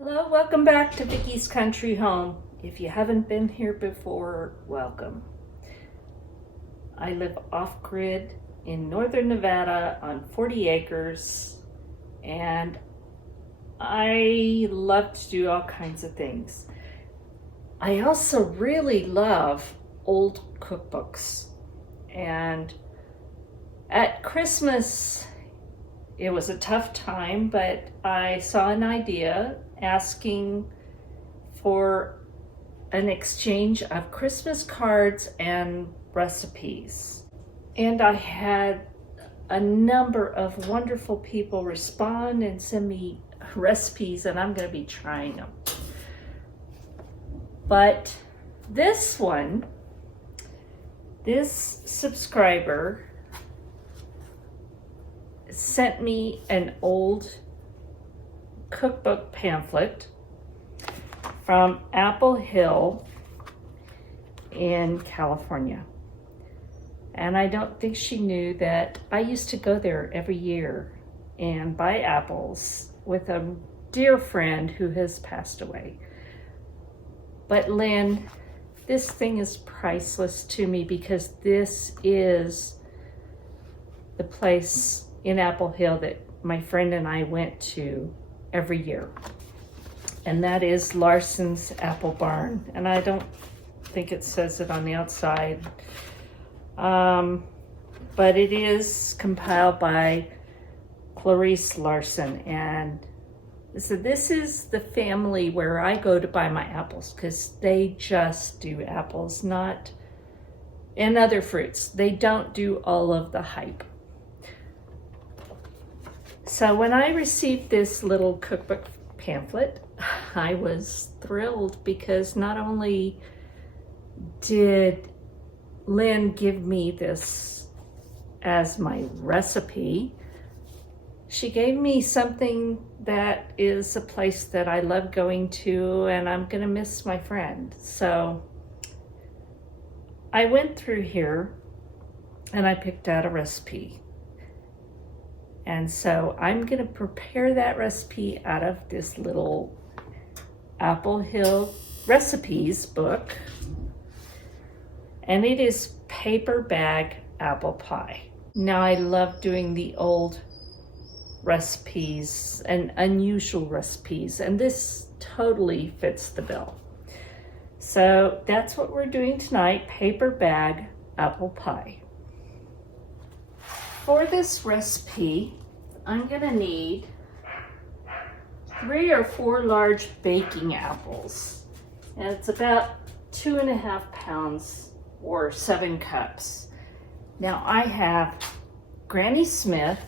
Hello, welcome back to Vickie's Country Home. If you haven't been here before, welcome. I live off-grid in northern Nevada on 40 acres, and I love to do all kinds of things. I also really love old cookbooks, and at Christmas it was a tough time, but I saw an idea asking for an exchange of Christmas cards and recipes. And I had a number of wonderful people respond and send me recipes, and I'm going to be trying them. But this subscriber sent me an old cookbook pamphlet from Apple Hill in California. And I don't think she knew that I used to go there every year and buy apples with a dear friend who has passed away. But Lynn, this thing is priceless to me because this is the place in Apple Hill that my friend and I went to every year. And that is Larson's Apple Barn. And I don't think it says it on the outside. But it is compiled by Clarice Larson. And so this is the family where I go to buy my apples because they just do apples, and other fruits. They don't do all of the hype. So when I received this little cookbook pamphlet, I was thrilled because not only did Lynn give me this as my recipe, she gave me something that is a place that I love going to, and I'm going to miss my friend. So I went through here and I picked out a recipe. And so I'm going to prepare that recipe out of this little Apple Hill recipes book. And it is paper bag apple pie. Now I love doing the old recipes and unusual recipes, and this totally fits the bill. So that's what we're doing tonight, paper bag apple pie. For this recipe, I'm going to need 3 or 4 large baking apples. And it's about 2.5 pounds or 7 cups. Now I have Granny Smith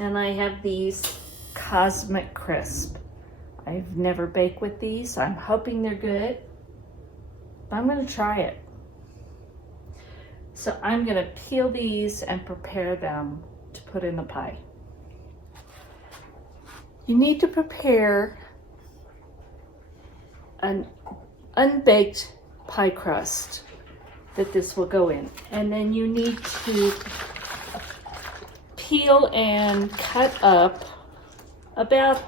and I have these Cosmic Crisp. I've never baked with these. I'm hoping they're good. But I'm going to try it. So I'm going to peel these and prepare them to put in the pie. You need to prepare an unbaked pie crust that this will go in. And then you need to peel and cut up about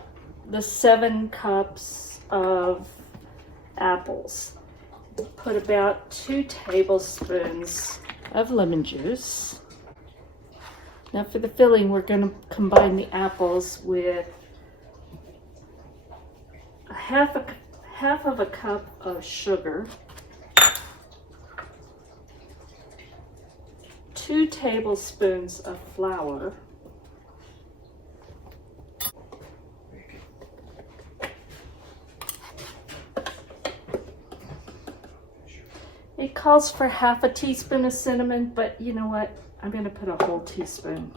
the 7 cups of apples. Put about 2 tablespoons of lemon juice. Now for the filling, we're going to combine the apples with half of a cup of sugar, 2 tablespoons of flour, it calls for half a teaspoon of cinnamon, but you know what? I'm going to put a whole teaspoon.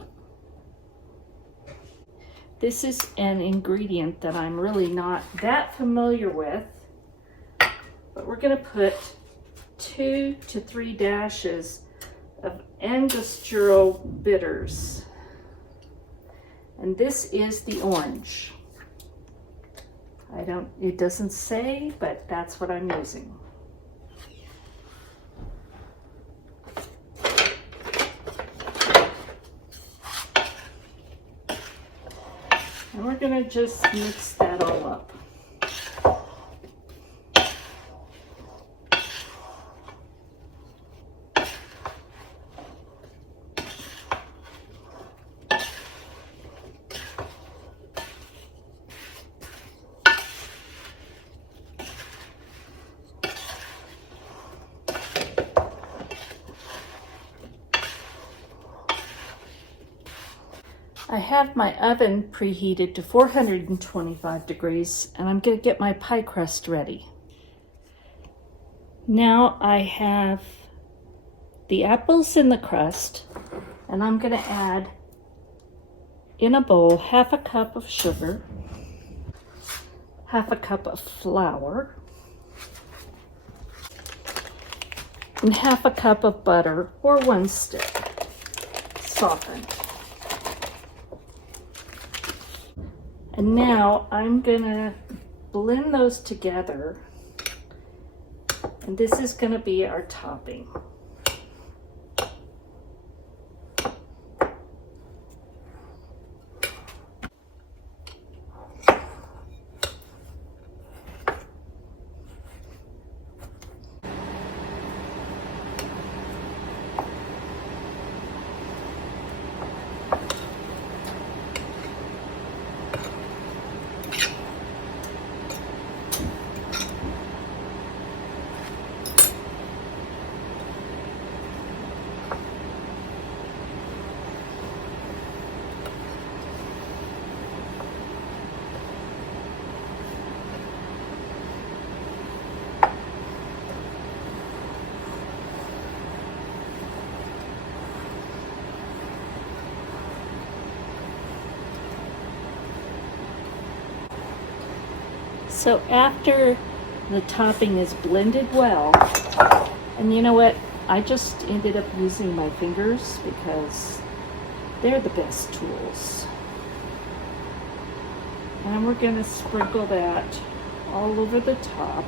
This is an ingredient that I'm really not that familiar with, but we're going to put 2 to 3 dashes of Angostura bitters. And this is the orange. It doesn't say, but that's what I'm using. And we're going to just mix that all up. I have my oven preheated to 425 degrees, and I'm going to get my pie crust ready. Now I have the apples in the crust, and I'm going to add in a bowl half a cup of sugar, half a cup of flour, and half a cup of butter or 1 stick, softened. And now I'm gonna blend those together, and this is gonna be our topping. So after the topping is blended well, and you know what, I just ended up using my fingers because they're the best tools. And we're going to sprinkle that all over the top.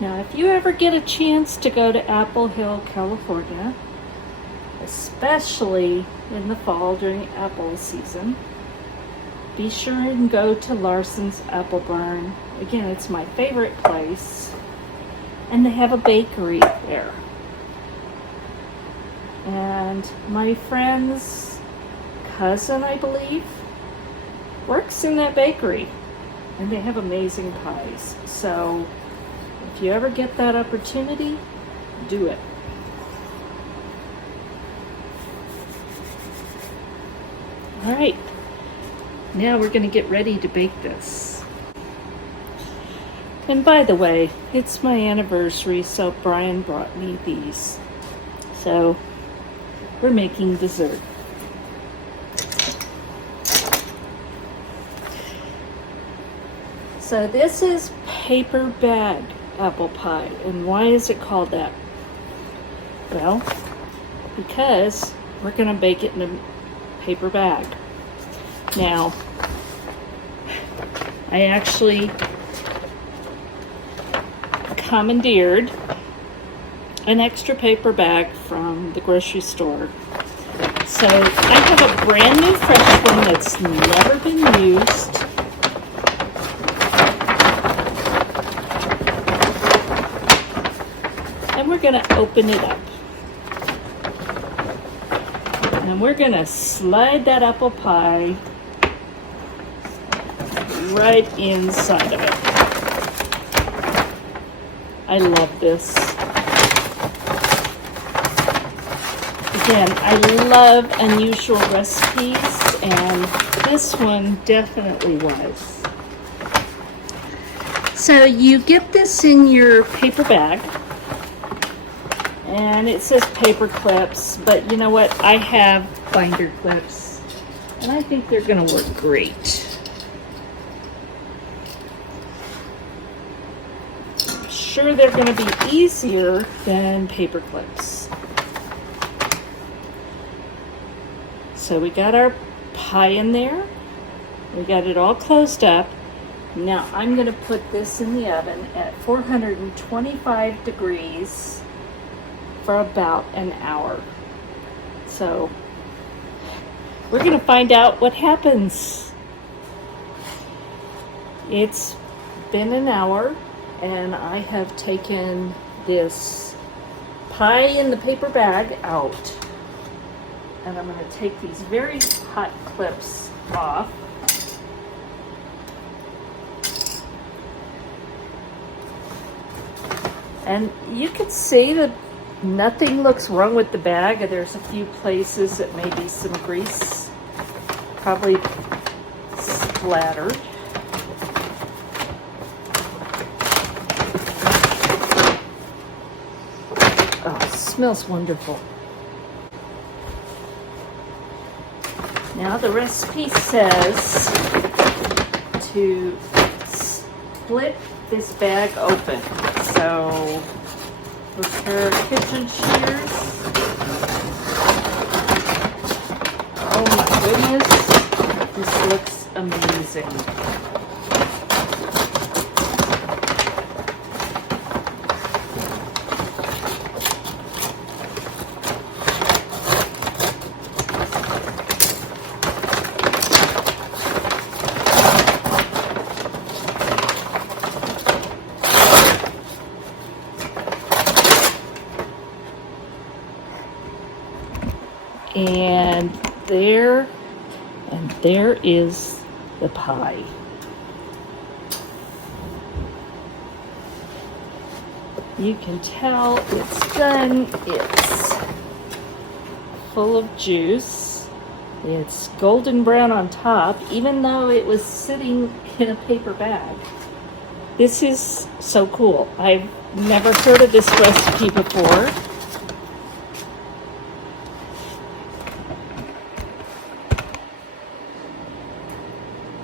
Now, if you ever get a chance to go to Apple Hill, California, especially in the fall during apple season, be sure and go to Larson's Apple Barn. Again, it's my favorite place, and they have a bakery there. And my friend's cousin, I believe, works in that bakery, and they have amazing pies. So if you ever get that opportunity, do it. All right, now we're going to get ready to bake this. And by the way, it's my anniversary, so Brian brought me these. So we're making dessert. So this is paper bag apple pie. And why is it called that? Well, because we're going to bake it in a paper bag. Now, I actually commandeered an extra paper bag from the grocery store. So I have a brand new fresh one that's never been used. And we're going to open it up. And we're going to slide that apple pie right inside of it. I love this. Again, I love unusual recipes, and this one definitely was. So you get this in your paper bag, and it says paper clips, but you know what? I have binder clips, and I think they're going to work great. I'm sure they're going to be easier than paper clips. So we got our pie in there. We got it all closed up. Now I'm going to put this in the oven at 425 degrees for about an hour. So we're going to find out what happens. It's been an hour and I have taken this pie in the paper bag out. And I'm going to take these very hot clips off. And you can see that nothing looks wrong with the bag. There's a few places that may be some grease probably splattered. Oh, it smells wonderful. Now the recipe says to split this bag open. So with her kitchen shears. Oh my goodness, this looks amazing. And there is the pie. You can tell it's done. It's full of juice. It's golden brown on top, even though it was sitting in a paper bag. This is so cool. I've never heard of this recipe before.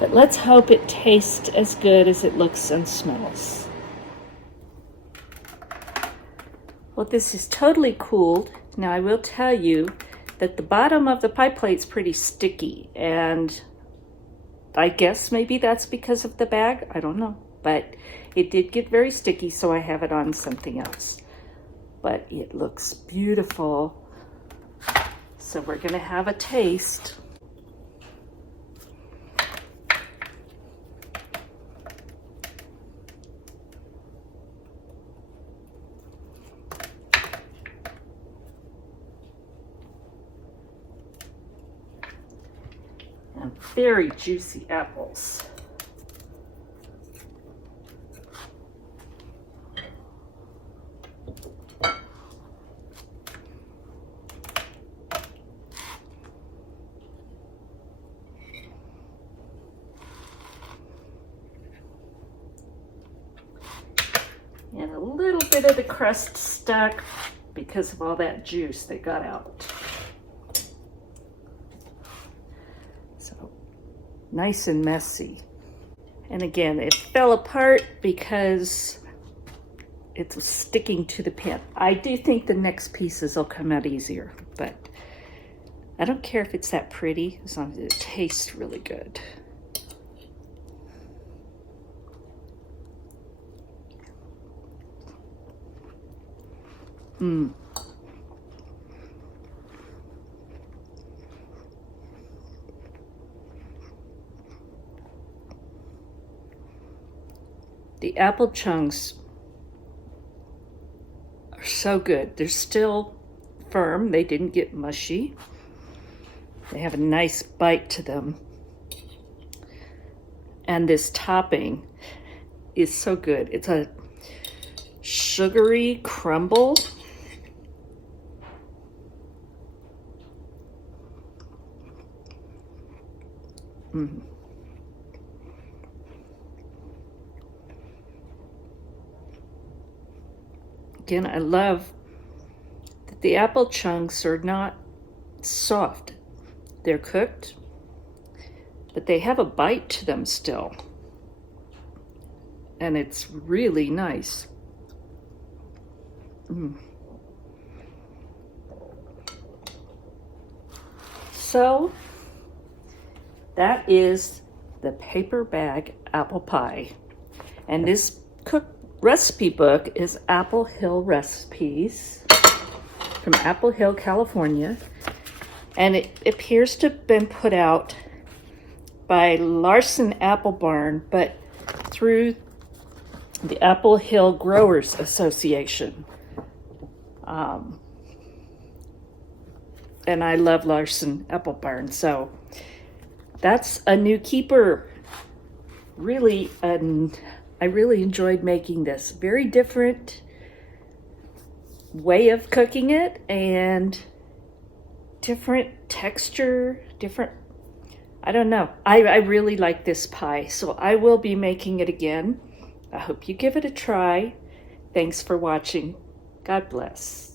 But let's hope it tastes as good as it looks and smells. Well, this is totally cooled. Now I will tell you that the bottom of the pie plate's pretty sticky, and I guess maybe that's because of the bag. I don't know, but it did get very sticky, so I have it on something else. But it looks beautiful. So we're gonna have a taste. And very juicy apples. And a little bit of the crust stuck because of all that juice that got out. So nice and messy. And again, it fell apart because it was sticking to the pan. I do think the next pieces will come out easier, but I don't care if it's that pretty as long as it tastes really good. The apple chunks are so good. They're still firm. They didn't get mushy. They have a nice bite to them. And this topping is so good. It's a sugary crumble. Again, I love that the apple chunks are not soft. They're cooked, but they have a bite to them still. And it's really nice. So that is the paper bag apple pie. And this recipe book is Apple Hill Recipes. from Apple Hill, California. And it appears to have been put out by Larson Apple Barn, but through the Apple Hill Growers Association. And I love Larson Apple Barn, so that's a new keeper. Really, I really enjoyed making this. Very different way of cooking it, and different texture, I don't know. I really like this pie, so I will be making it again. I hope you give it a try. Thanks for watching. God bless.